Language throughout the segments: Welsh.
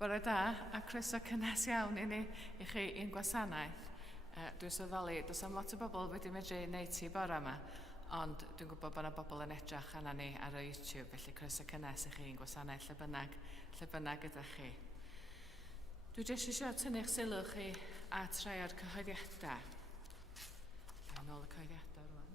Bore da, a croeso cynnes iawn i chi i'n gwasanaeth. Dwi'n sylweddoli, does am lot o bobl wedi medru wneud ti bore yma, ond dwi'n gwybod bod yna bobl yn edrych arna ni ar y YouTube, felly croeso cynnes i chi i'n gwasanaeth lle bynnag ydych chi. Dwi jyst eisiau tynnu'ch sylw chi at rhai o'r cyhoeddiadau. Yn ôl y cyhoeddiadau rwan.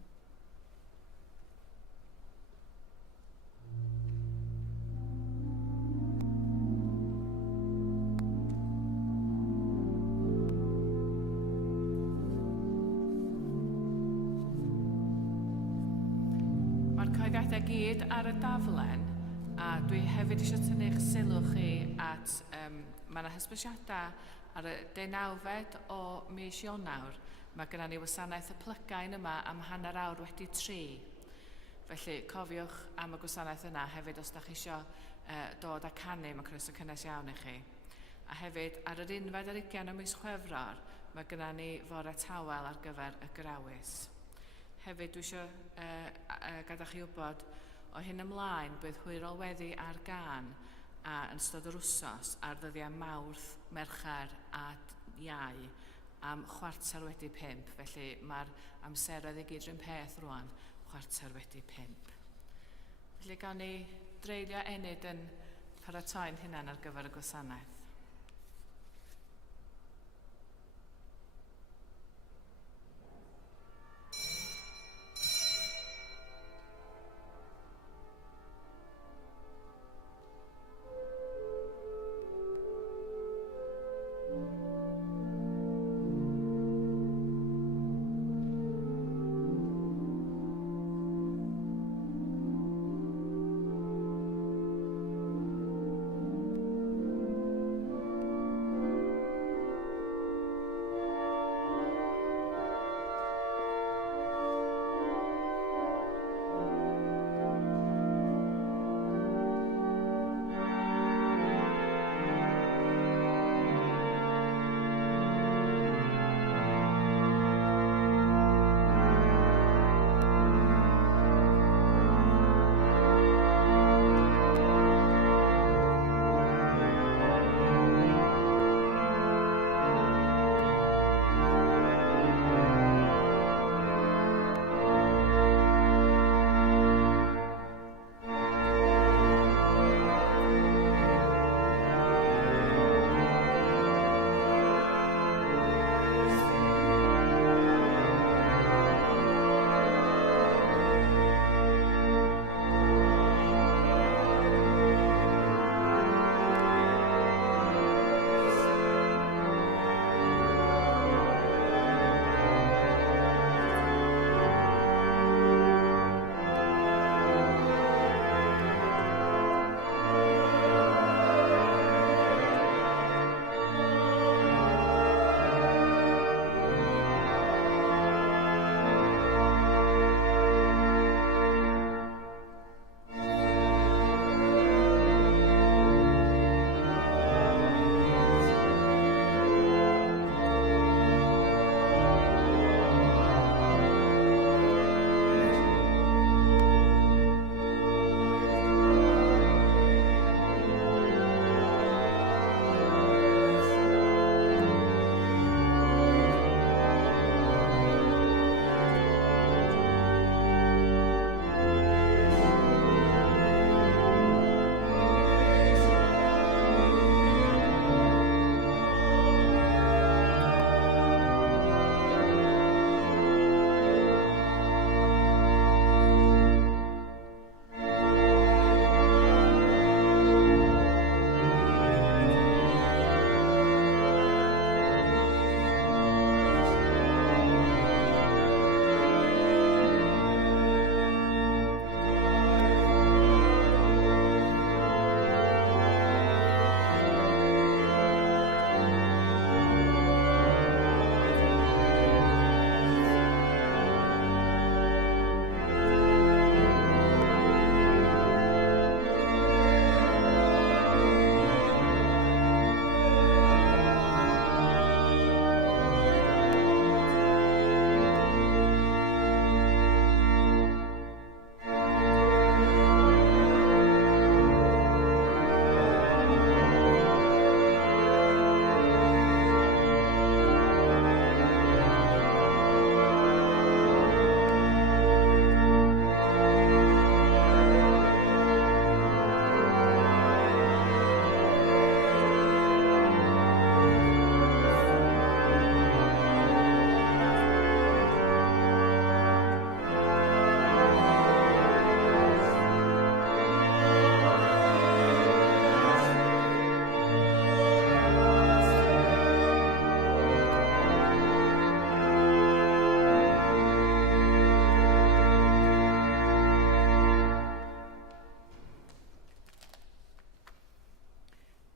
Mae'r cyhoeddiadau gyd ar y daflen, a dwi hefyd eisiau tynnu'ch sylw chi at mae yna hysbysiadau ar y 19 o mis Ionawr. Mae gennym ni wasanaeth y plygain yma am 1:30 wedi 3. Felly cofiwch am y gwasanaeth yna hefyd os ydych chi eisiau dod a canu, mae croeso cynnes iawn i chi. A hefyd ar yr 11 o mis Chwefror mae gennym ni fore tawel ar gyfer y grawys. Hefyd dwi eisiau gadael chi wybod o hyn ymlaen bydd hwyrolweddi ar gân a yn ystod yr wsos ar ddyddiau Mawrth, Mercher a Iau am 4:45. Felly mae'r amseroedd i gyd rhywun peth rwan, 4:45. Felly gawn ni dreulio enid yn paratoi'n hunan ar gyfer y gwasanaeth.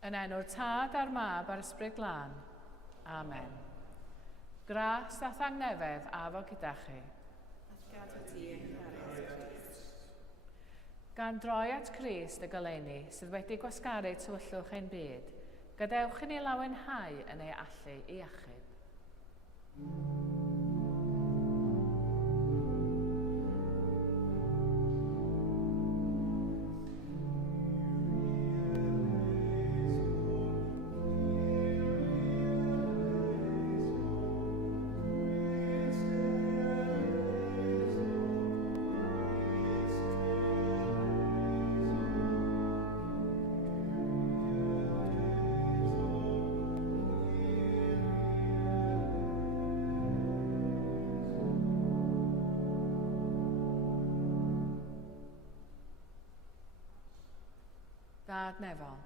Yn enw'r Tad a'r Mab a'r Ysbryd Glân. Amen. Gras a thangnefedd a fo gyda chi. Gan droi at Crist y goleni sydd wedi gwasgaru tywyllwch ein byd, gadewch i ni lawenhau yn ei allu i achub. Dad nefol,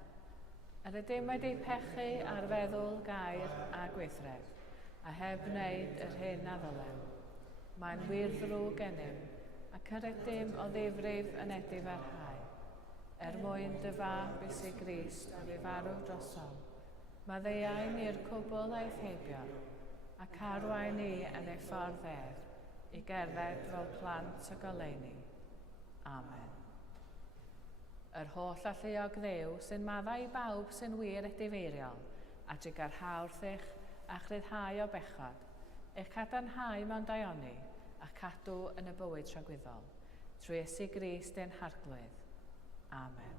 yr ydym wedi pechu ar feddwl, gair a gweithred, a heb wneud yr hyn a ddylem. Mae'n wir ddrwg gennym, ac yr ydym o ddifrif yn edif ar hau. Mwyn dy fab Iesu Grist a fi farw drosom, mae ddeuain i'r cwbl a'i theibio, ac arwain ni yn ei ffordd i gerdded fel plant y goleni. Amen. Yr holl alluog ddew sy'n maddau i bawb sy'n wir edifeiriol, a drigar hawrth a chryddhau o bechod, eich cadarnhau mewn daioni a cadw yn y bywyd tragwyddol, trwy Iesu Grist ein harglwydd. Amen.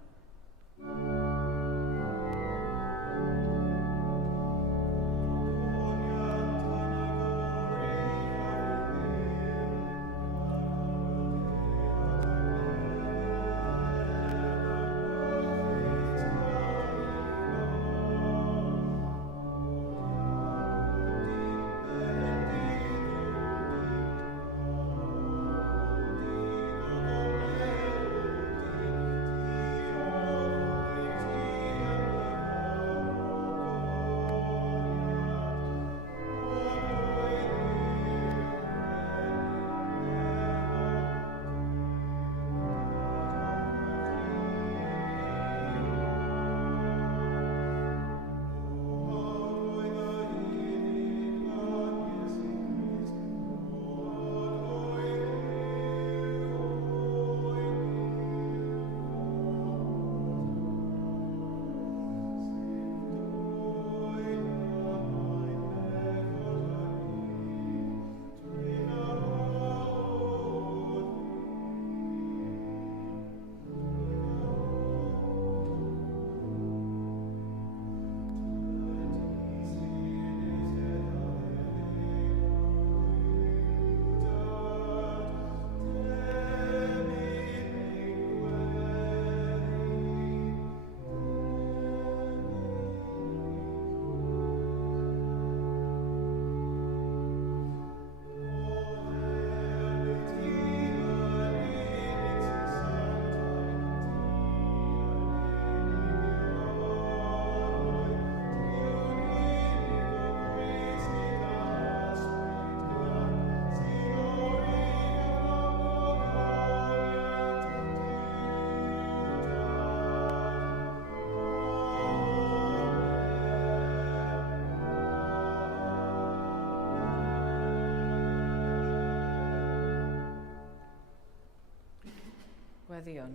Gweddiwn,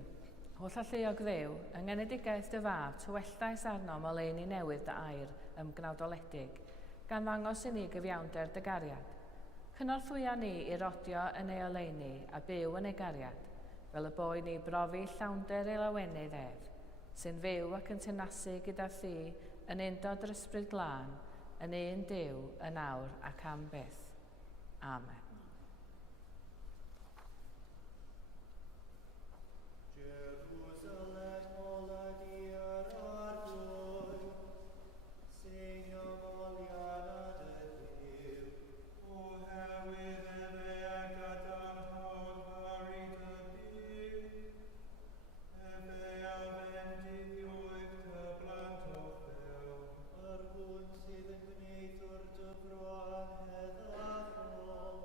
holl alluog ddew, yng ngenedigaeth dy fab, tywellais arnom o leini newydd dy air ymgnawdoledig, gan ddangos i ni gyfiawnder dy gariad. Cynorthwya ni i rodio yn ei oleini a byw yn ei gariad, fel y boi ni brofi llawnder ei lawenydd ef, sy'n fyw ac yn tenasu gyda thi yn undod yr Ysbryd Glân, yn un Duw, yn awr ac am byth. Amen. Sydd yn gwneud o'r dyfro a hedd a ffol.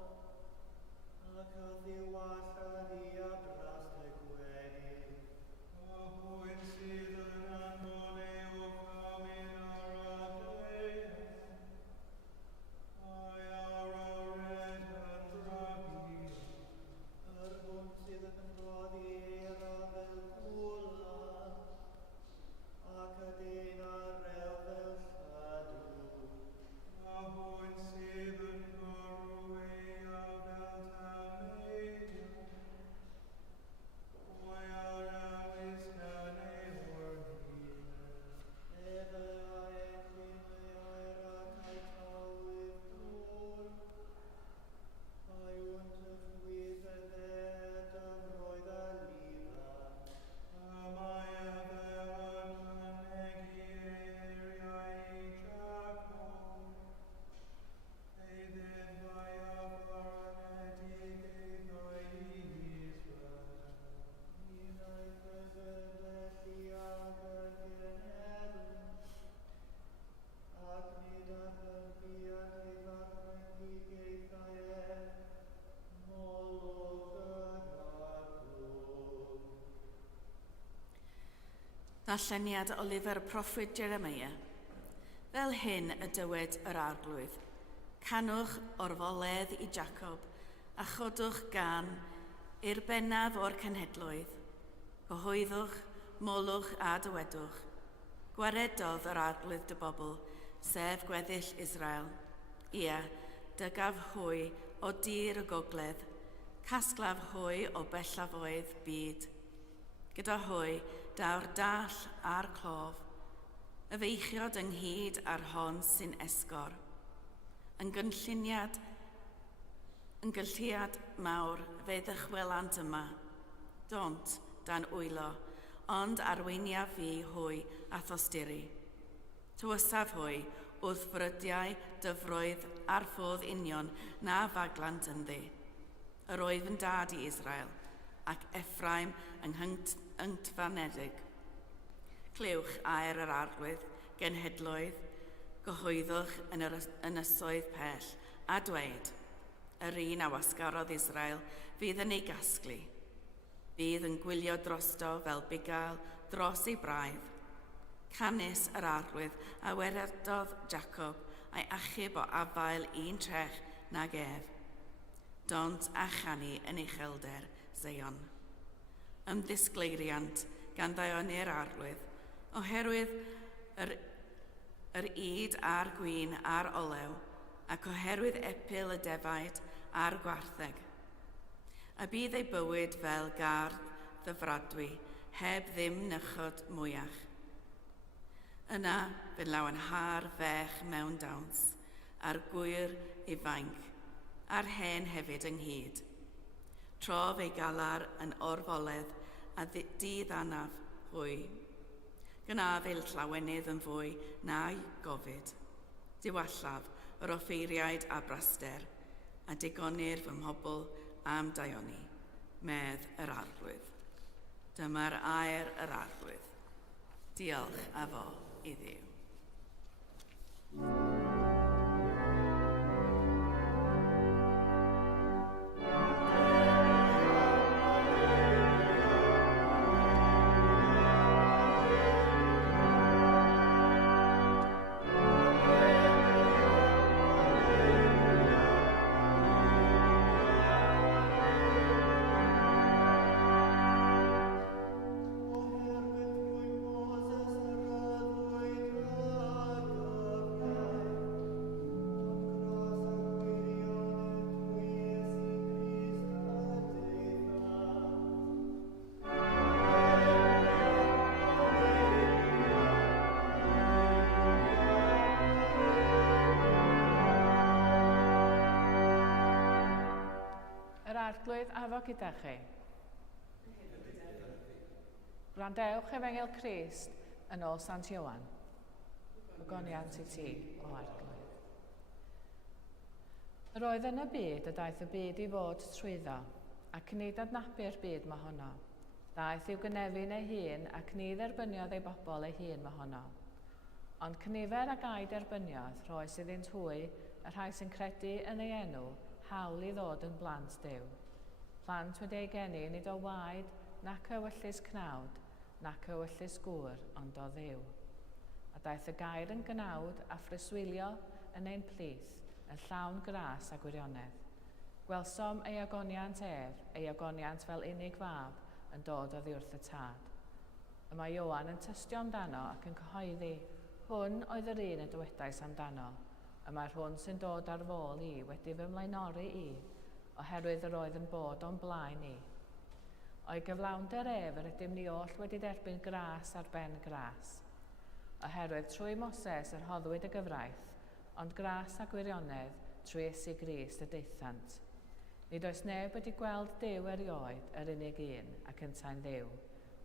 Darlleniad o lyfr proffwyd Jeremia. Fel hyn y dywed yr arglwydd. Canwch o'r foledd i Jacob, a chodwch gan i'r bennaf o'r cenhedloedd. Cyhoeddwch, molwch a dywedwch. Gwaredodd yr arglwydd dy bobl, sef gweddill Israel. Ia, dygaf hwy o dir y gogledd, casglaf hwy o bellafoedd byd. Gyda hwy, daw'r dall a'r clof, y feichiod ynghyd a'r hon sy'n esgor. Yn gynlliad mawr fe ddychwelant yma, dont dan wylo, ond arweinia fi hwy a thosturi. Tywysaf hwy, wrth frydiau, dyfroedd a'r ffodd union na faglant ynddi. Yr oedd yn dad i Israel, ac Effraim yng Nghyntfanedig. Clywch aer yr arglwydd, genhedloedd, gyhoeddwch yn yr ynysoedd pell, a dweud, yr un a wasgarodd Israel fydd yn ei gasglu. Fydd yn gwylio drosto fel bugail dros ei braidd. Canis yr arglwydd a weredodd Jacob a'i achub o afael un trech nag ef. Dont a chani yn uchelder Zion. Ymddisgleiriant gan ddaioni'r arglwydd, oherwydd yr yd a'r gwyn a'r olew, ac oherwydd epil y defaid a'r gwartheg. A bydd ei bywyd fel gardd ddyfradwy, heb ddim nychod mwyach. Yna fydd lawen har fech mewn dawns, a'r gwyr ifanc, a'r hen hefyd ynghyd. Trof ei galar yn orfoledd a di-ddanaf hwy. Gynafil llawenydd yn fwy na'i gofid. Diwallaf yr offeiriaid a braster, a digonir fy mhobl am daioni, medd yr arglwydd. Dyma'r aer yr arglwydd. Diolch a fo i Dduw. Arglwydd a fo gyda chi. Gwrandewch Efengil Crist yn ôl Sant Ioan. Gogoniant i ti o arglwydd. Yr oedd yn y byd y daeth y byd i fod trwyddo, ac nid adnabu'r byd mae honno. Daeth i'w gynefu'n ei hun ac ni dderbyniodd ei bobl ei hun mae honno. Ond cnifer a gaid erbyniodd roes iddynt hwy y rhai sy'n credu yn ei enw hawl i ddod yn blant Duw. Plant wedi ei geni nid o waed, nac ewyllus cnawd, nac ewyllus gŵr, ond o Dduw. A daeth y gair yn gnawd a phreswylio yn ein plith, yn llawn gras a gwirionedd. Gwelsom ei agoniant ef, ei agoniant fel unig fab, yn dod oddi wrth y tad. Y mae Ioan yn tystio amdano ac yn cyhoeddi, hwn oedd yr un y dywedais amdano. Y mae'r hwn sy'n dod ar fôl i wedi fy mlaenori i, oherwydd yr oedd yn bod o'n blaen i. O'i gyflawnder ef yr ydym ni oll wedi derbyn gras ar ben gras. Oherwydd trwy Moses yr hoddwyd y gyfraith, ond gras a gwirionedd trwy Iesu Grist y deithant. Nid oes neb wedi gweld Duw erioed, yr unig un, ac yntau'n Dduw,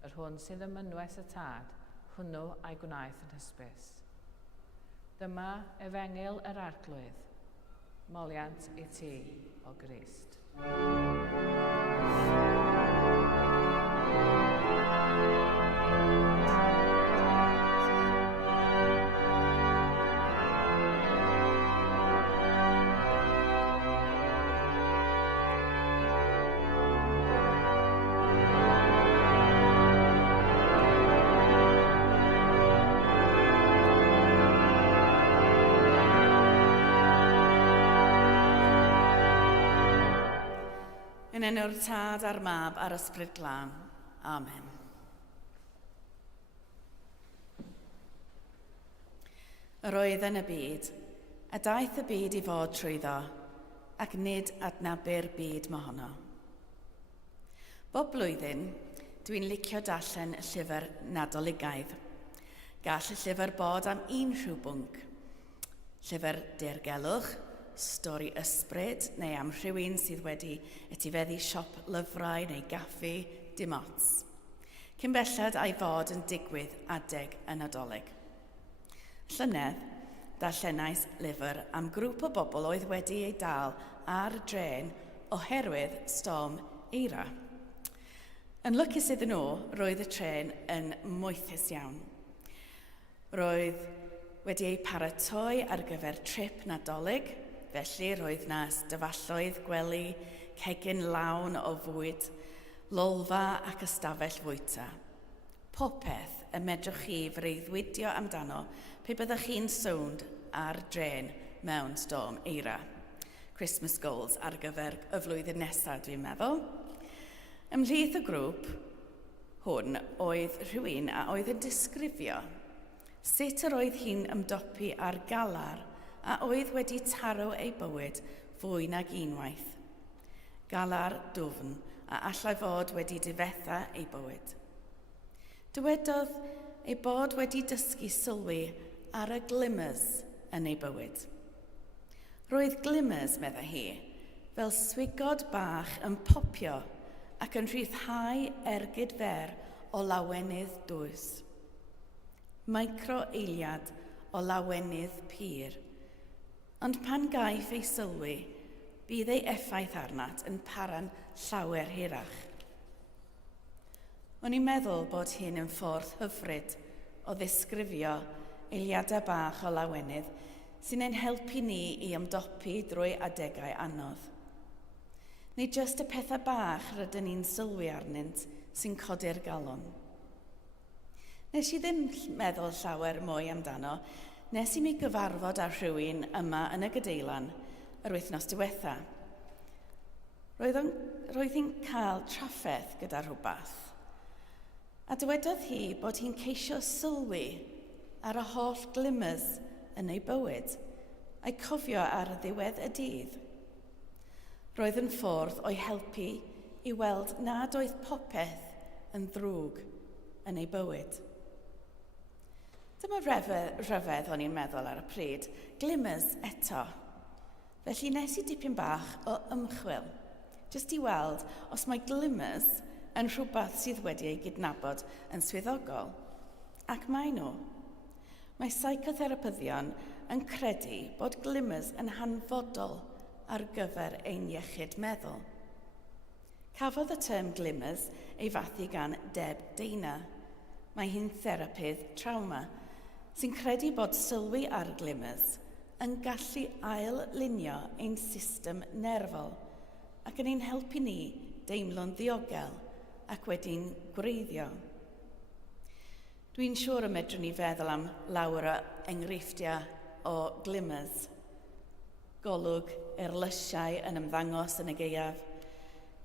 yr hwn sydd yn mynwes y tad, hwnnw a'i gwnaeth yn hysbys. Dyma Efengil yr arglwydd, moliant i ti o Grist. Yn enw'r Tad a'r Mab a'r Ysbryd Glân. Amen. Yr oedd yn y byd, a daeth y byd i fod trwyddo, ac nid adnabu'r byd mohono. Bob blwyddyn, dwi'n licio darllen y llyfr Nadoligaidd. Gall y llyfr bod am un rhyw bwnc. Llyfr dirgelwch, stori ysbryd, neu am rhywun sydd wedi etifeddu siop lyfrau neu gaffi, dim ots. Cyn belled ai fod yn digwydd adeg y Nadolig. Llynedd, darllenais lyfr am grŵp o bobl oedd wedi ei dal ar y drên oherwydd storm eira. Yn lwcus iddyn nhw, roedd y tren yn moethus iawn. Roedd wedi ei paratoi ar gyfer trip Nadolig, felly roedd na ystafalloedd gwely, cegin lawn o fwyd, lolfa ac ystafell fwyta. Popeth y medrwch chi freuddwydio amdano pe byddwch chi'n sownd ar drên mewn storm eira. Christmas goals ar gyfer y flwyddyn nesaf, dwi'n meddwl. Ymhlith y grŵp hwn oedd rhywun a oedd yn disgrifio sut yr oedd hi'n ymdopi ar galar a oedd wedi taro ei bywyd fwy nag unwaith. Galar dwfn a allai fod wedi difetha ei bywyd. Dywedodd ei bod wedi dysgu sylwi ar y glimmers yn ei bywyd. Roedd glimmers, medda hi, fel swigod bach yn popio ac yn rhyddhau ergyd fer o lawenydd dwys. Micro-eiliad o lawenydd pur, ond pan gaiff ei sylwi, bydd ei effaith arnat yn para'n llawer hirach. O'n i'n meddwl bod hyn yn ffordd hyfryd o ddisgrifio eiliadau bach o lawenydd sy'n ein helpu ni i ymdopi drwy adegau anodd. Neu jyst y pethau bach rydyn ni'n sylwi arnynt sy'n codi'r galon. Nes i ddim meddwl llawer mwy amdano, nes i mi gyfarfod â rhywun yma yn y Gadeilan yr wythnos diwetha. Roedd hi'n cael trafferth gyda rhywbeth, a dywedodd hi bod hi'n ceisio sylwi ar y holl glimmers yn ei bywyd, a'i cofio ar ddiwedd y dydd. Roedd yn ffordd o'i helpu i weld nad oedd popeth yn ddrwg yn ei bywyd. Dyma rhyfedd o'n i'n meddwl ar y pryd, glimmers eto. Felly nes i dipyn bach o ymchwil, jyst i weld os mae glimmers yn rhywbeth sydd wedi ei gydnabod yn swyddogol. Ac mae nhw. Mae psychotherapyddion yn credu bod glimmers yn hanfodol ar gyfer ein iechyd meddwl. Cafodd y term glimmers ei fathu gan Deb Deina. Mae hi'n therapydd trauma sy'n credu bod sylwi ar glimmers yn gallu ail-lunio ein system nerfol ac yn ein helpu ni deimlo'n ddiogel ac wedi'n gwreiddio. Dwi'n siŵr y medrwn ni feddwl am lawer o enghreifftiau o glimmers. Golwg erlysiau yn ymddangos yn y gaeaf,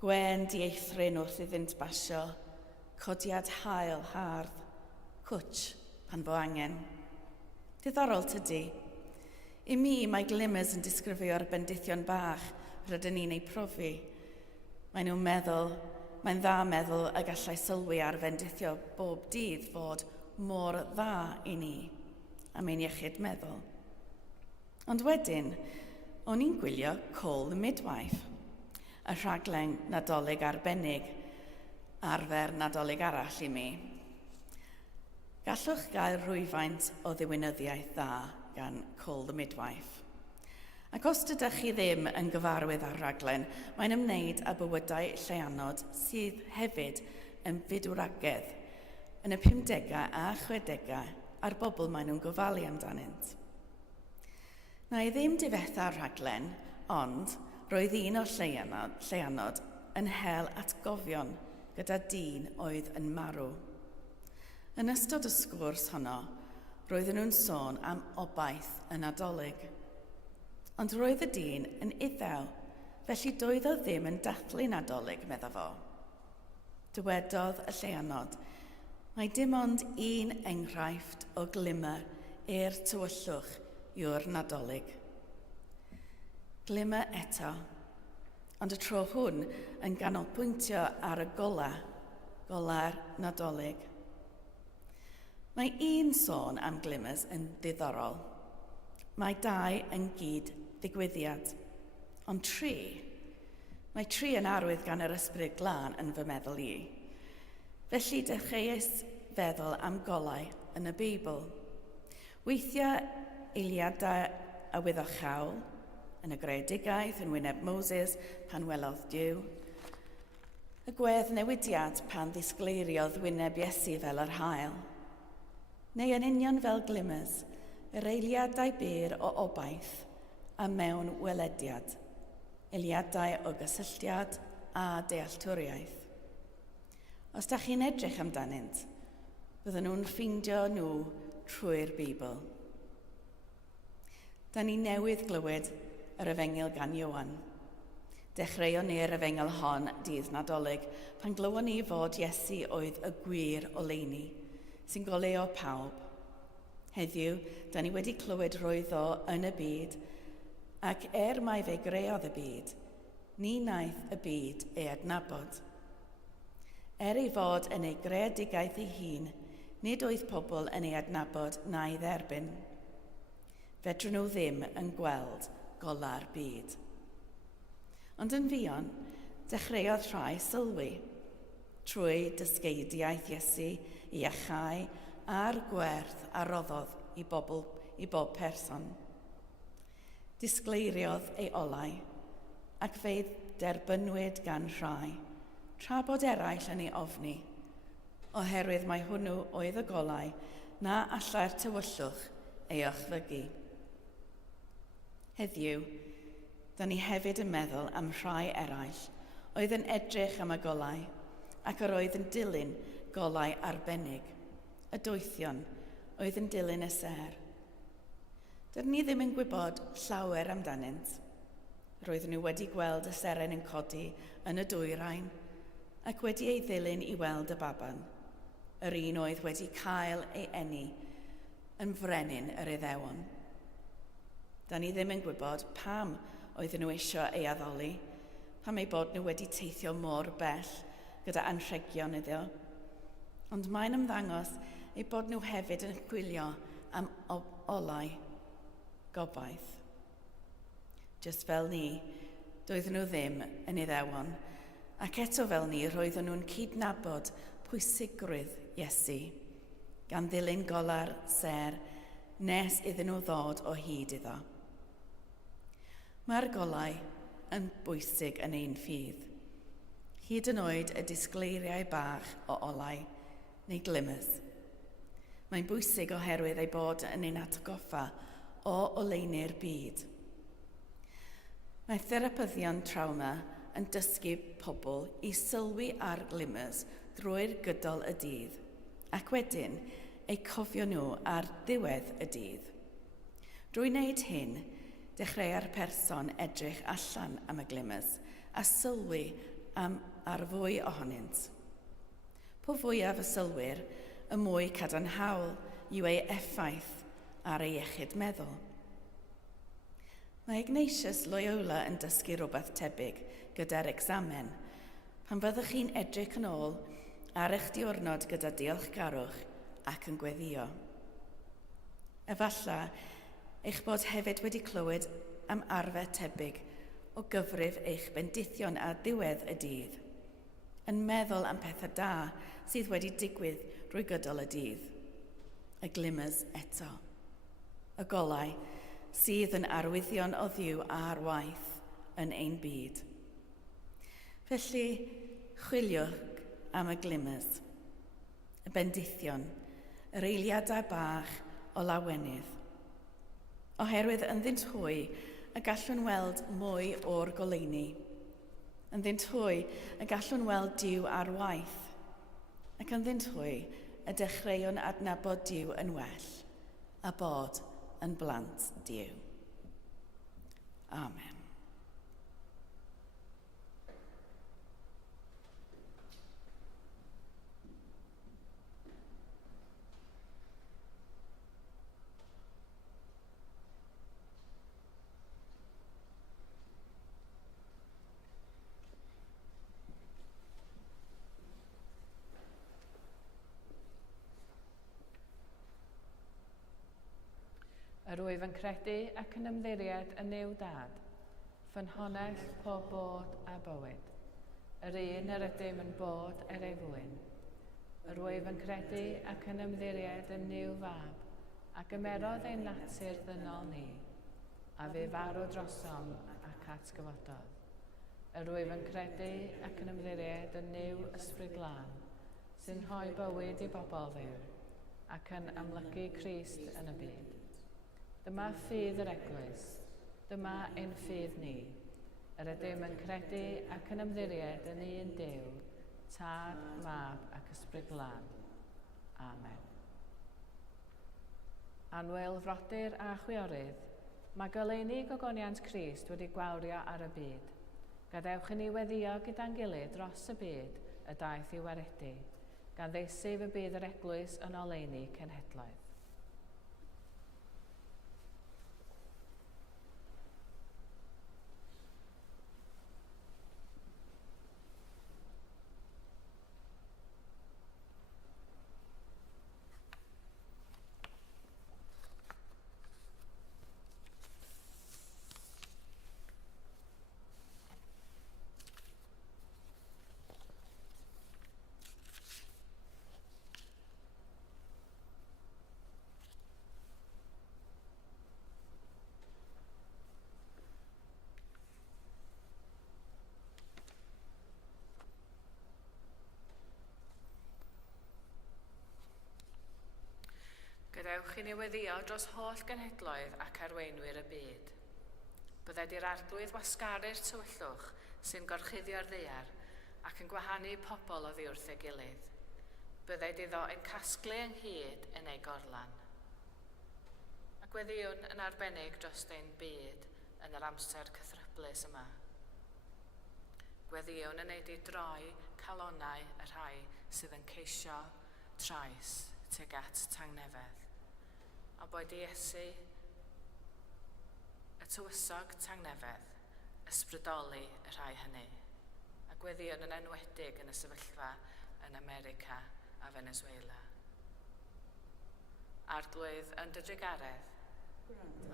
gwen dieithrin wrth iddynt basio, codiad hael hardd, cwtch pan fo angen. Diddorol tydi. I mi mae glimmers yn disgrifio'r bendithion bach rydyn ni'n ei profi. Mae'n dda meddwl y gallai sylwi ar fendithio bob dydd fod mor dda i ni am ein iechyd meddwl. Ond wedyn, o'n i'n gwylio Call the Midwife, y rhaglen Nadolig arbennig, arfer Nadolig arall i mi. Gallwch gael rhwyfaint o ddiwinyddiaeth dda gan Call the Midwife. Ac os ydych chi ddim yn gyfarwydd â'r rhaglen, mae'n ymwneud â bywydau lleianod sydd hefyd yn fydwragedd yn y 50au a 60au a'r bobl maen nhw'n gofalu amdanynt. Na i ddim difetha'r rhaglen, ond roedd un o'r lleianod yn hel atgofion gyda dyn oedd yn marw. Yn ystod y sgwrs honno, roedden nhw'n sôn am obaith y Nadolig. Ond roedd y dyn yn iddew Felly doedd o ddim yn dathlu Nadolig, medda fo. Dywedodd y Lleianod, mae dim ond un enghraifft o glimmer i'r tywyllwch yw'r Nadolig. Glimmer eto, ond y tro hwn yn ganolbwyntio ar y gola'r Nadolig. Mae un sôn am glimmers yn ddiddorol. Mae 2 yn gyd ddigwyddiad, ond 3. Mae 3 yn arwydd gan yr ysbryd glân yn fy meddwl i. Felly dechreuais feddwl am golau yn y Beibl. Weithiau eiliadau a wyddoch chawl, yn y greadigaeth yn wyneb Moses pan welodd Duw. Y gwedd newidiad pan ddisgleiriodd wyneb Iesu fel yr hael. Neu yn union fel glimmers, yr eiliadau byr o obaith a mewn welediad, eiliadau o gysylltiad a dealltwriaeth. Os da chi'n edrych amdanynt, bydden nhw'n ffeindio nhw trwy'r Beibl. Da ni newydd glywed yr efengyl gan Ioan. Dechreuon ni'r efengyl hon dydd Nadolig pan glywon ni fod Iesu oedd y gwir oleuni sy'n goleuo pawb. Heddiw, da ni wedi clywed roedd o yn y byd, ac mai fe greodd y byd, ni wnaeth y byd ei adnabod. Ei fod yn ei greadigaeth ei hun, nid oedd pobl yn ei adnabod na ei dderbyn. Fedrwn nhw ddim yn gweld gola'r byd. Ond yn fuan, dechreuodd rhai sylwi, trwy dysgeidiaeth Iesu i iachau a'r gwerth a roddodd i bob person. Disgleiriodd ei olau, ac fe derbynwyd gan rhai, tra bod eraill yn ei ofni, oherwydd mae hwnnw oedd y golau na allai'r tywyllwch ei ochfygu. Heddiw, da ni hefyd yn meddwl am rhai eraill oedd yn edrych am y golau ac yr oedd yn dilyn golau arbennig, y doethion oedd yn dilyn y ser. Dydyn ni ddim yn gwybod llawer amdanynt. Roedden nhw wedi gweld y seren yn codi yn y dwyrain ac wedi ei ddilyn i weld y baban, yr un oedd wedi cael ei eni yn frenin yr Iddewon. Da ni ddim yn gwybod pam oedden nhw eisiau ei addoli, pam ei bod nhw wedi teithio mor bell gyda anrhegion iddo, ond mae'n ymddangos ei bod nhw hefyd yn chwilio am olau gobaith. Jyst fel ni, doedden nhw ddim yn Iddewon, ac eto fel ni roedden nhw'n cydnabod pwysigrwydd Iesu, gan ddilyn golar ser nes iddyn nhw ddod o hyd iddo. Mae'r golau yn bwysig yn ein ffydd, hyd yn oed y disgleiriau bach o olau neu glimmers. Mae'n bwysig oherwydd ei bod yn ein atgoffa o oleuni'r byd. Mae therapyddion trawma yn dysgu pobl i sylwi ar glimmers drwy'r gydol y dydd, ac wedyn eu cofio nhw ar ddiwedd y dydd. Drwy wneud hyn, dechreua'r person edrych allan am y glimmers a sylwi ar fwy ohonynt. Po fwyaf y sylwyr, y mwy cadarnhaol yw ei effaith ar ei iechyd meddwl. Mae Ignatius Loyola yn dysgu rhywbeth tebyg gyda'r examen, pan fyddwch chi'n edrych yn ôl ar eich diwrnod gyda diolchgarwch ac yn gweddio. Efallai eich bod hefyd wedi clywed am arfer tebyg o gyfrif eich bendithion ar ddiwedd y dydd, yn meddwl am pethau da sydd wedi digwydd drwy gydol y dydd. Y glimmers eto. Y golau sydd yn arwyddion o Dduw a'r waith yn ein byd. Felly, chwiliwch am y glimmers, y bendithion, yr eiliadau bach o lawenydd. Oherwydd ynddynt hwy y gallwn weld mwy o'r goleuni. Ynddynt hwy y gallwn weld Duw ar waith. Ac ynddynt hwy y dechreuwn adnabod Duw yn well, a bod yn blant Duw. Amen. Yr wyf yn credu ac yn ymddiried yn Nuw Dad, ffynhonnell pob bod a bywyd. Yr un yr ydym yn bod ei fwyn. Yr wyf yn credu ac yn ymddiried yn Nuw Fab, ac ymerodd ein natur ddynol ni, a fe farw drosom ac atgyfododd. Yr wyf yn credu ac yn ymddiried yn Nuw Ysbryd Glân, sy'n rhoi bywyd i bobl fyw, ac yn amlygu Crist yn y byd. Dyma ffydd yr Eglwys, dyma ein ffydd ni. Yr ydym yn credu ac yn ymddiried yn un Duw, Tad, Mab ac Ysbryd Glân. Amen. Anwyl frodyr a chwiorydd, mae goleuni gogoniant Crist wedi gwawrio ar y byd. Gadewch i ni weddio gyda'n gilydd dros y byd y daeth i waredu, gan ddeisif y bydd yr Eglwys yn oleuni cenhedloedd. Gadewch i ni weddio dros holl genhedloedd ac arweinwyr y byd. Bydded i'r arglwydd wasgaru'r tywyllwch sy'n gorchuddio'r ddaear ac yn gwahanu pobl oddi wrth ei gilydd. Bydded iddo yn casglu ynghyd yn ei gorlan. A gweddiwn yn arbennig dros ein byd yn yr amser cythryblus yma. Gweddiwn yn ei droi calonnau y rhai sydd yn ceisio trais tuag at tangnefedd. A boed Iesu y tywysog tangnefedd, ysbrydoli y rhai hynny, a gweddion yn enwedig yn y sefyllfa yn America a Venezuela. Arglwydd yn dy drigaredd,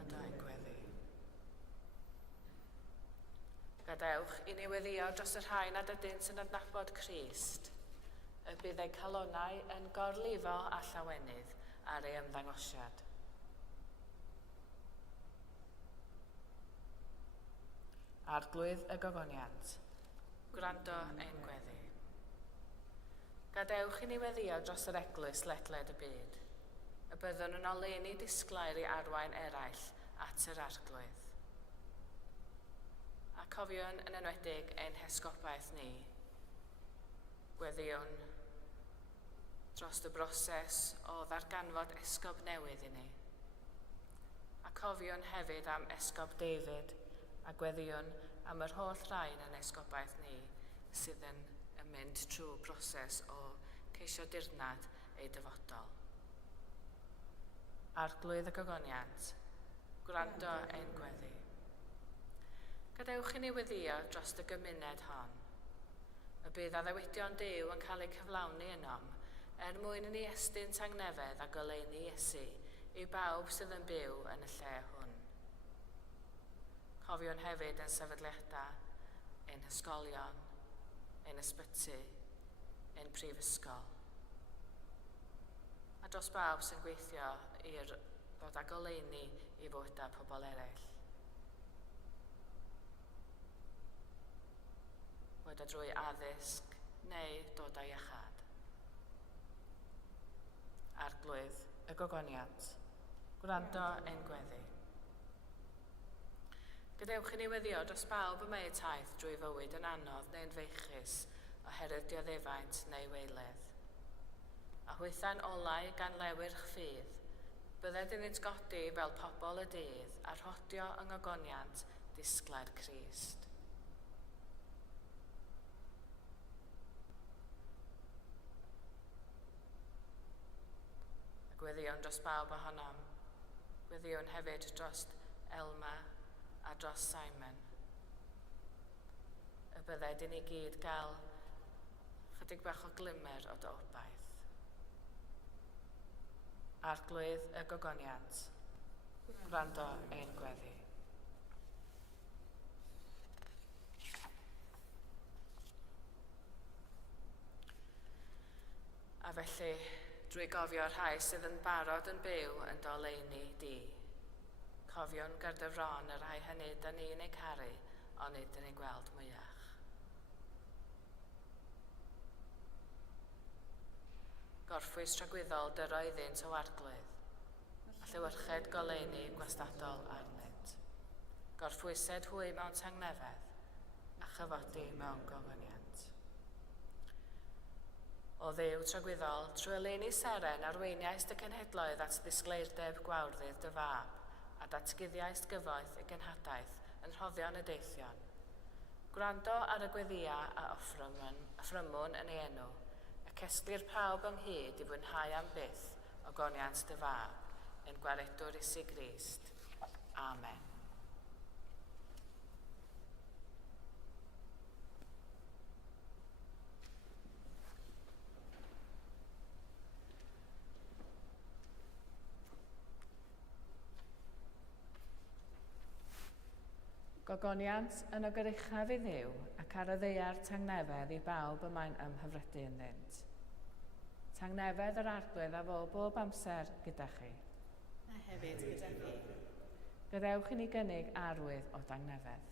ond ein gweddi. Gadewch i ni weddio dros y rhai nad ydyn sy'n adnabod Crist, y bydd ei calonnau yn gorlifo a llawenydd ar ei ymddangosiad. Arglwydd y gogoniant, gwrando ein gweddi. Gadewch i ni weddio dros yr Eglwys ledled y byd, y byddwn yn oleuni disglair i arwain eraill at yr arglwydd. A cofiwn yn enwedig ein hesgobaeth ni, gweddiwn dros y broses o ddarganfod esgob newydd i ni. A cofiwn hefyd am esgob David, a gweddiwn am yr holl rhain yn esgobaeth ni sydd yn mynd trwy broses o ceisio dirnad ei dyfodol. Arglwydd y gogoniant, gwrando ein gweddi. Gadewch i ni weddio dros y gymuned hon. Y bydd addewidion Duw yn cael eu cyflawni ynom mwyn i ni estyn tangnefedd a goleuni Iesu i bawb sydd yn byw yn y lle hwn. Cofiwn hefyd yn sefydliadau, ein hysgolion, ein ysbyty, ein prifysgol. A dros bawb sy'n gweithio i'r bod â goleuni i fywydau pobl eraill. Weda drwy addysg neu dod â iachad. Arglwydd y gogoniant, gwrando ein gweddi. Gadewch i ni weddio dros bawb yma eu taith drwy fywyd yn anodd neu'n feichus oherwydd dioddefaint neu weiledd. A hwytha'n olau gan lewyrch ffydd, bydded yn godi fel pobl y dydd a rhodio yng ngogoniant disgled Crist. A gweddion dros bawb ohonom, gweddion hefyd dros Elma a dros Cymun. Y bydded i ni gyd gael chydig bach o glymer o dy obaith. Arglwydd y gogoniant, Gwrando ein gweddi. A felly, drwy gofio rhai sydd yn barod yn byw yn doleini di. Cofion gardyfron y rhai hynny da ni'n ei caru, ond nid yn ei gweld mwyach. Gorffwys tragwyddol dyroeddynt o arglwydd, a llewyrched goleuni gwastadol arnynt. Gorffwysed hwy mewn tangnefedd, a chyfodi mewn gofyniant. O ddew tragwyddol, trwy oleuni seren arweiniaist y cenhedloedd at ddisgleirdeb gwawrddydd dy fab, a datguddiaist gyfoeth y genhadaeth yn rhoddion y deithion. Gwrando ar y gweddia a offrymwn yn ei enw, a cesglir pawb ynghyd i fwynhau am byth o goniant dy fab, yn gwaredwr Iesu Grist. Amen. Gogoniant yn ogyruchaf i ddiw ac ar y ddeiar tangnefedd i bawb y mae'n ymhyfrydu ynddynt. Tangnefedd yr arglwydd a fo bob amser gyda chi. A hefyd gyda chi. Gadewch i ni gynnig arwydd o tangnefedd.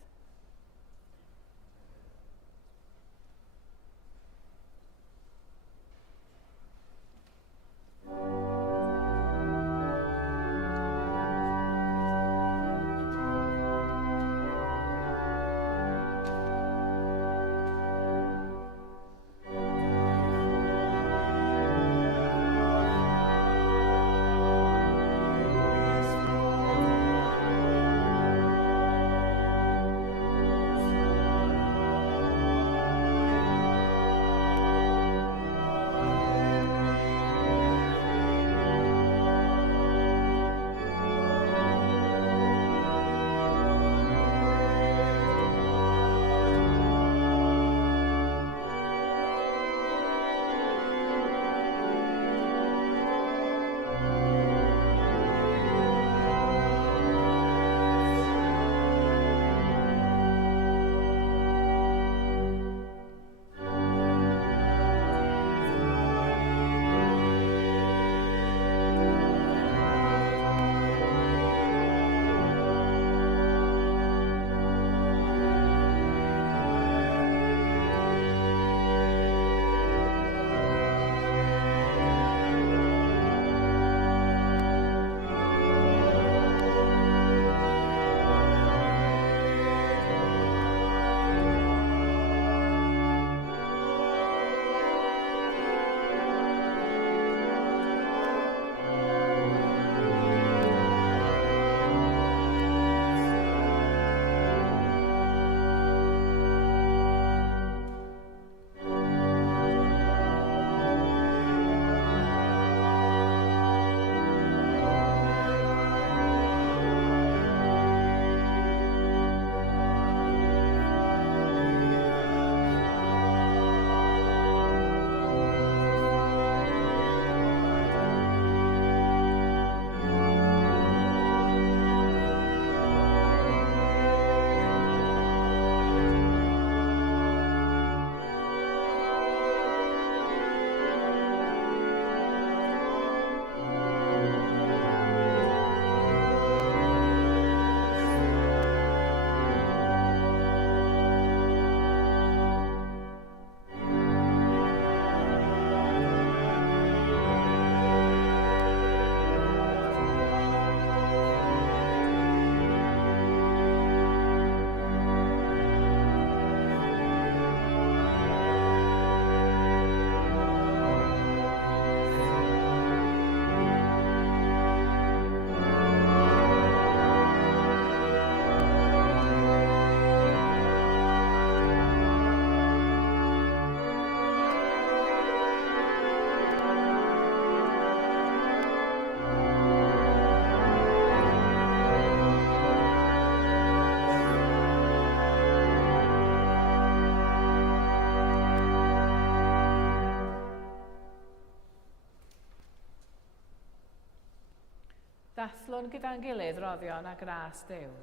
Dathlwn gyda'n gilydd roddion a gras Duw.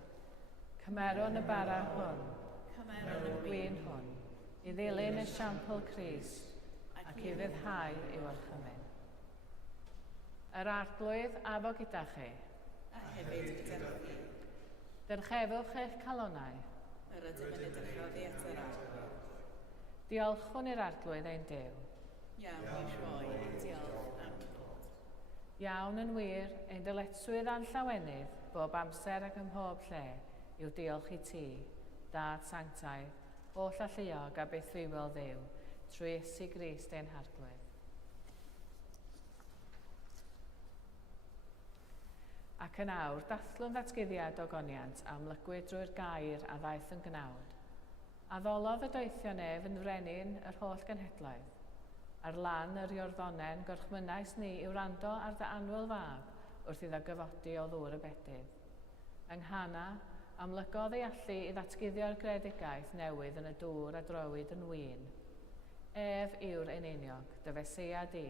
Cymeron y bara hwn, cymeron y gwyn hwn, i ddilyn y siampl Crist, ac i fyddhau i'w orchymyn. Yr arglwydd a fo gyda chi. A hefyd gyda chi. Dyrchefwch eich calonau. Yr ydym yn edrychoddi at yr arglwydd. Diolchwn i'r arglwydd ein Duw. Iawn i rhoi ein diolch am ddod. Iawn yn wir, ein dyletswydd a'n llawenydd, bob amser ac ym mhob lle, yw diolch i ti, Dad Sanctaidd, oll alluog a beth ddiwyl Dduw, trwy Iesu Grist ein harglwydd. Ac yn awr, dathlwn ddatguddiad o goniant am lygwyd drwy'r gair a ddaeth yn gnawd. A ddolodd y doethion ef yn frenin yr holl genhedlaeth. Ar lan yr Iorddonen gorchmynnais ni i'w rando ar dy anwyl fab wrth iddo gyfodi o ddŵr y bedydd. Yng Nghana, amlygodd ei allu i ddatguddio'r greadigaeth newydd yn y dŵr a drowyd yn wyn. Ef yw'r eneniog, dy feseia di,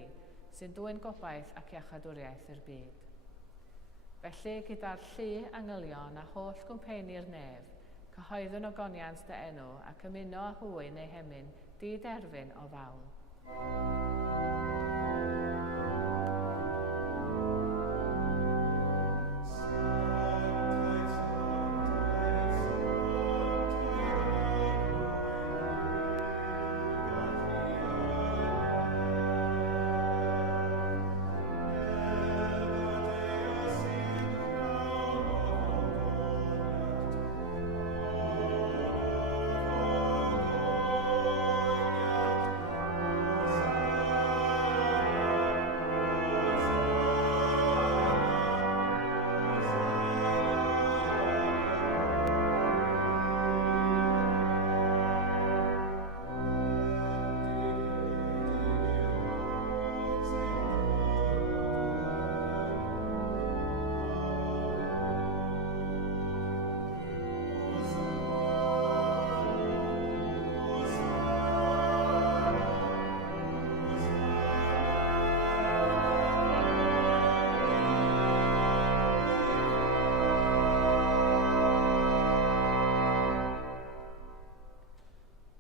sy'n dwyn gobaith ac iachadwriaeth i'r byd. Felly, gyda'r llu angylion a holl gwmpeni'r nef, cyhoeddwn o goniant dy enw ac ymuno â hwy neu hemyn di-derfyn o fawl.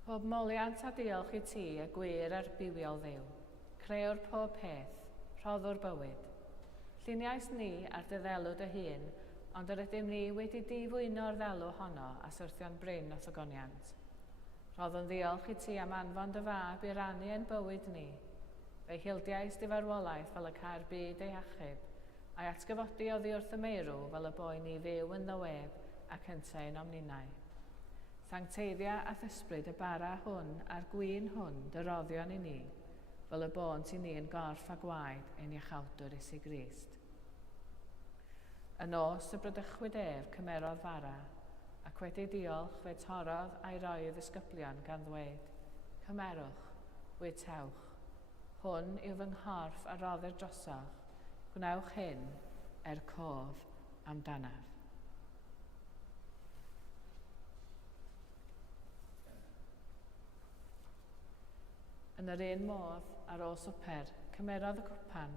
Pob moliant a diolch i ti y gwir a'r biwiol Dduw, creuwr pob peth, rhoddwr bywyd. Lluniais ni ar dy ddelw dy hun, ond yr ydym ni wedi difwyno'r ddelw honno a syrthio'n bryn o thogoniant. Rhoddwn ddiolch i ti am anfon dy fab i rannu ein bywyd ni, fe'i hildiais dy farwolaeth fel y cael byd ei achub, a'i atgyfodi oddi wrth y meirw fel y boi ni fyw yn ddyweb ac yntau yn omninau. Sancteiddia a thysbryd y bara hwn a'r gwyn hwn dy roddion i ni, fel y bont i ni yn gorff a gwaed ein iachawdwr Iesu Grist. Yn nos y brydychwyd ef cymerodd fara, ac wedi diolch fe torodd a'i roi ddisgyblion gan ddweud, cymerwch, wytewch, hwn yw fy nghorff a roddir drosoch, gwnewch hyn cof amdanaf. Yn yr un modd, ar ôl swper, cymerodd y cwpan,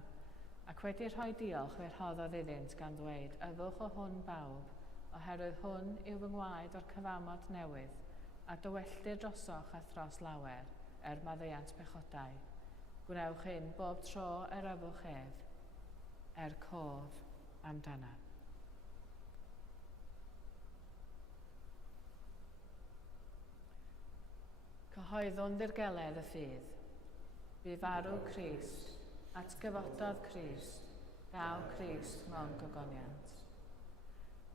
ac wedi rhoi diolch fe rhoddodd iddynt gan ddweud, yfwch o hwn bawb, oherwydd hwn yw fy ngwaed o'r cyfamod newydd, a dywelldir drosoch a thros lawer, maddeuant pechodau. Gwnewch hyn bob tro yfwch ef, cof amdana. Cyhoeddwn ddirgeledd y ffydd. Bu farw Crist, atgyfododd Crist, daw Crist mewn gogoniant.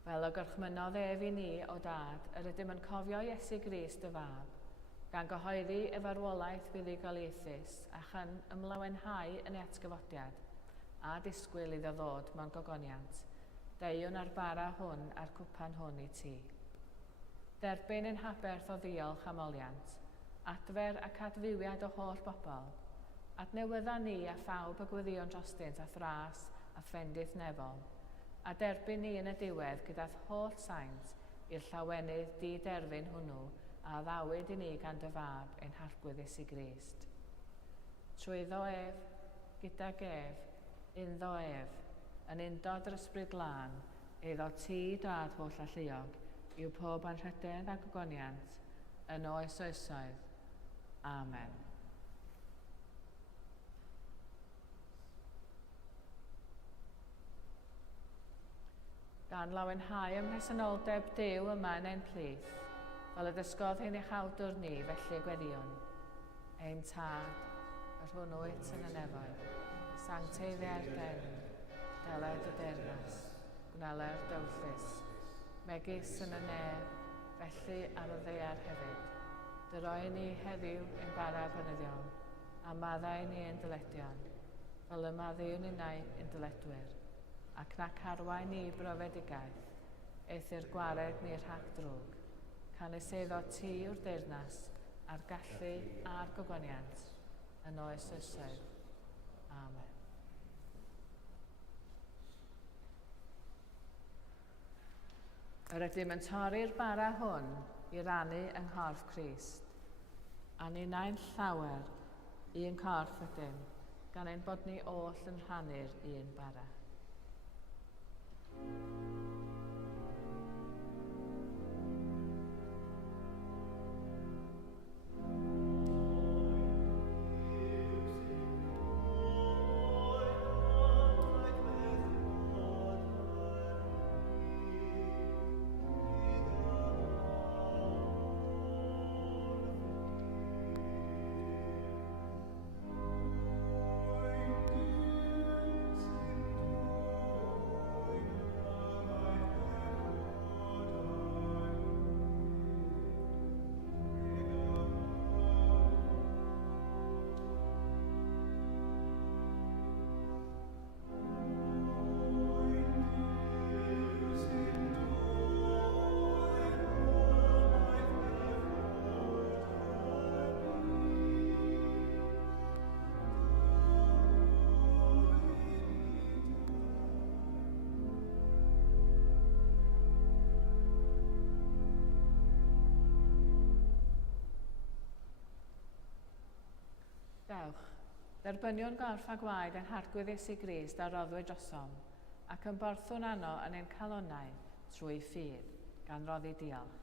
Fel y gorchmynodd ef i ni o dad, yr ydym yn cofio Iesu Grist y fab, gan gyhoeddi y farwolaeth fuddugoliaethus a chan ymlawenhau yn ei atgyfodiad, a disgwyl iddo ddod mewn gogoniant, deiwn ar bara hwn a'r cwpan hwn i ti. Derbyn yn haberth o ddiolch am oliant, adfer ac adfywiad o holl bobl, adnewydda ni a phawb y gwyddion drostynt a thras a ffendith nefol, a derbyn ni yn y diwedd gyda'r holl saint i'r llawenydd di-derfyn hwnnw a ddawyd i ni gan dy fab ein harglwydd Iesu Grist. Trwyddo ef, gyda gef, unddo ef, yn undod yr ysbryd glân, eiddo ti dad holl alluog, yw pob anrhydedd a gogoniant, yn oes oesoedd. Amen. Dan lawenhau ym mhresenoldeb Duw yma yn ein plith, fel y dysgodd hyn eich awdwr ni felly gweddiwn. Ein tad, yr hwnnwyt yn y nefoedd, sancteiddau'r den, deled y dernas, gwneler dywllus, megis yn y nef, felly ar y ddeiar hefyd. Dyroi ni heddiw ein bara bynyddion, a maddau ni ein dyledion, fel y maddiwn unau ein dyledwyr, ac nac arwain ni brofedigaeth, eithyr gwared ni rhag drwg, canis eiddo ti yw'r deyrnas, a'r gallu a'r gogoniant, yn oes oesoedd. Amen. Yr ydym yn torri'r bara hwn i rannu yng nghorff Crist, a ni nain llawer un corff ydym, gan ein bod ni oll yn rhannu'r un bara. Dewch, dderbynion gorff a gwaed yn hargwydd Iesu Grist a roddwyd drosom, ac yn borthwn anno yn ein calonnau trwy ffydd, gan roddi diolch.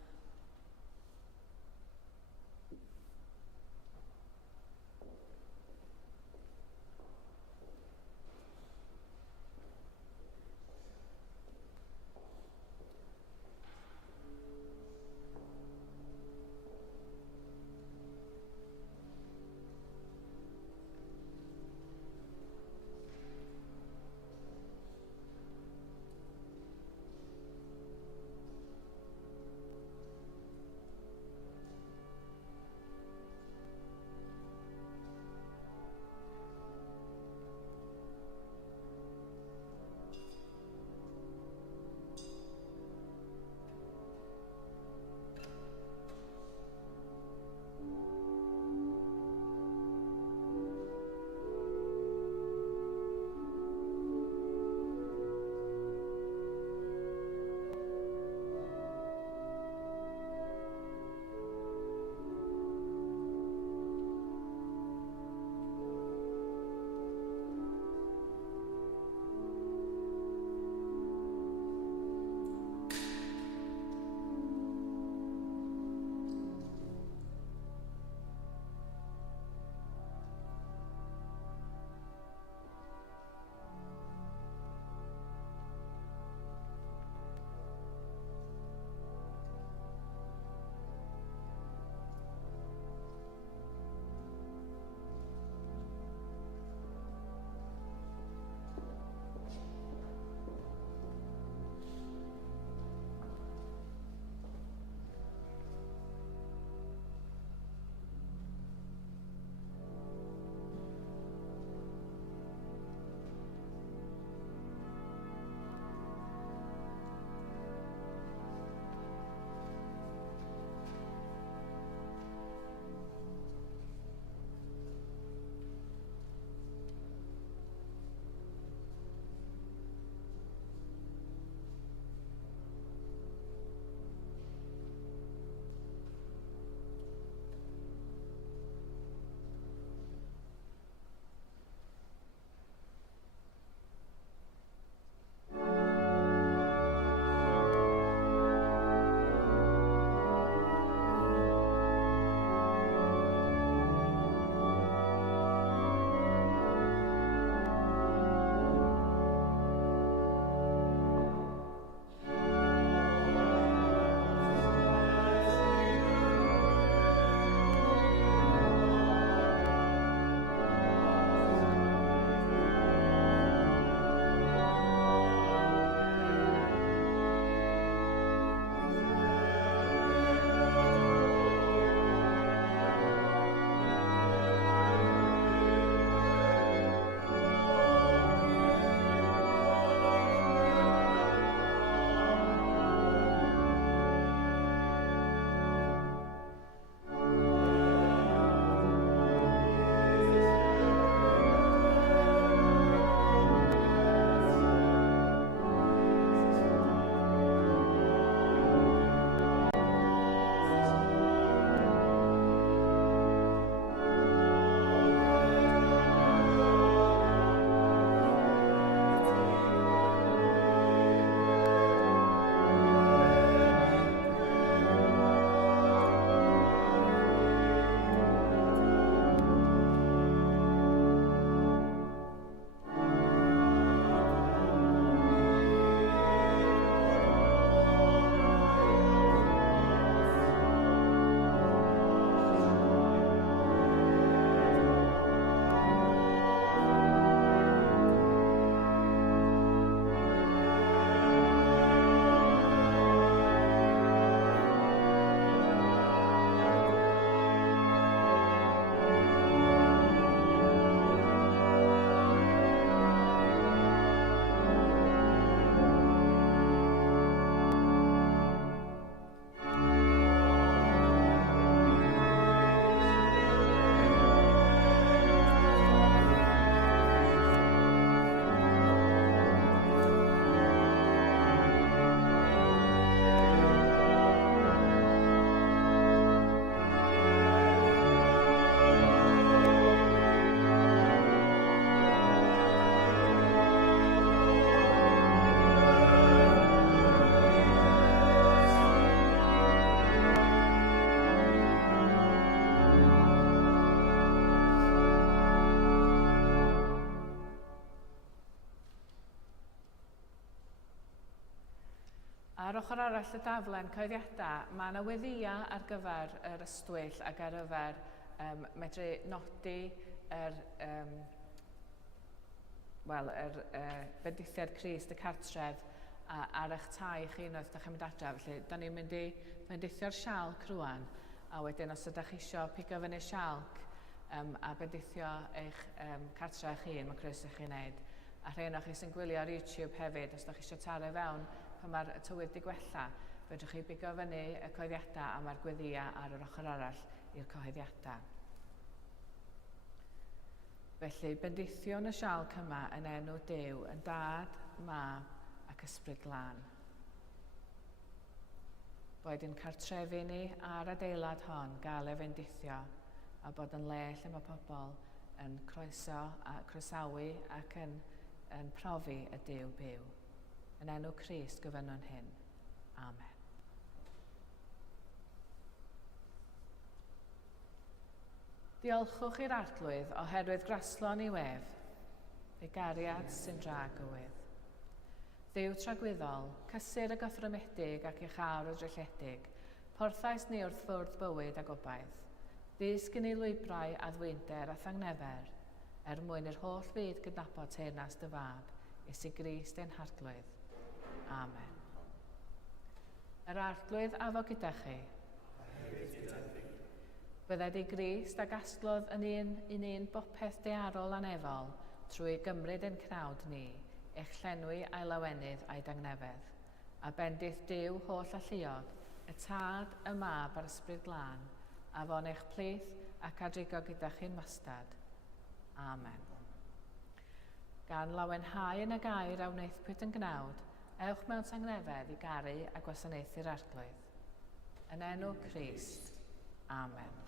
Ar ochr arall y daflen cyhoeddiadau, mae yna weddia ar gyfer yr ystwyll ac ar gyfer medru nodi yr bendithiad Crist y cartref ar eich tai chi unwaith ydych chi'n mynd adref. Felly, da ni'n mynd i bendithio'r sialc rwan, a wedyn os ydych chi eisiau pigo fyny sialc a bendithio eich cartref eich hun, mae croeso i chi wneud. A rhain o'ch chi sy'n gwylio ar YouTube hefyd, os ydych chi eisiau taro fewn pan mae'r tywydd di gwella, fedrwch chi bigo fyny y cyhoeddiadau a mae'r gweddia ar yr ochr arall i'r cyhoeddiadau. Felly, bendithiwn y sialc yma yn enw Duw, yn Dad, Mab ac Ysbryd Glân. Boed yn cartrefi ni ar adeilad hon gael ei bendithio, a bod yn le lle mae pobl yn croesawu ac yn profi y Duw byw. Yn enw Crist gyfynwn hyn. Amen. Diolchwch i'r arglwydd oherwydd graslon i wef, ei gariad sy'n dra gywydd. Dduw tragwyddol, cysur y gothrymedig ac eich awr y drelledig, porthais ni wrth fwrdd bywyd a gobaith. Ddysg yn ei lwybrau a ddwynder a thangnefer, mwyn i'r holl fyd gydnabod teyrnas dy fab, Iesu Grist ein harglwydd. Amen. Yr arglwydd afo gyda chi. Bydded i Grist a gasglodd yn un bopeth dearol anefol trwy gymryd ein cnawd ni, eich llenwi a'i lawenydd a'i dangnefedd, a bendith Duw holl a lluog, y Tad, y Mab a'r Ysbryd Glân, a fo'n eich plith ac adrigo gyda chi'n wastad. Amen. Gan lawenhau yn y gair a wneithpwyd yn gnawd, ewch mewn tangnefedd i garu a gwasanaethu'r arglwydd. Yn enw Crist. Amen.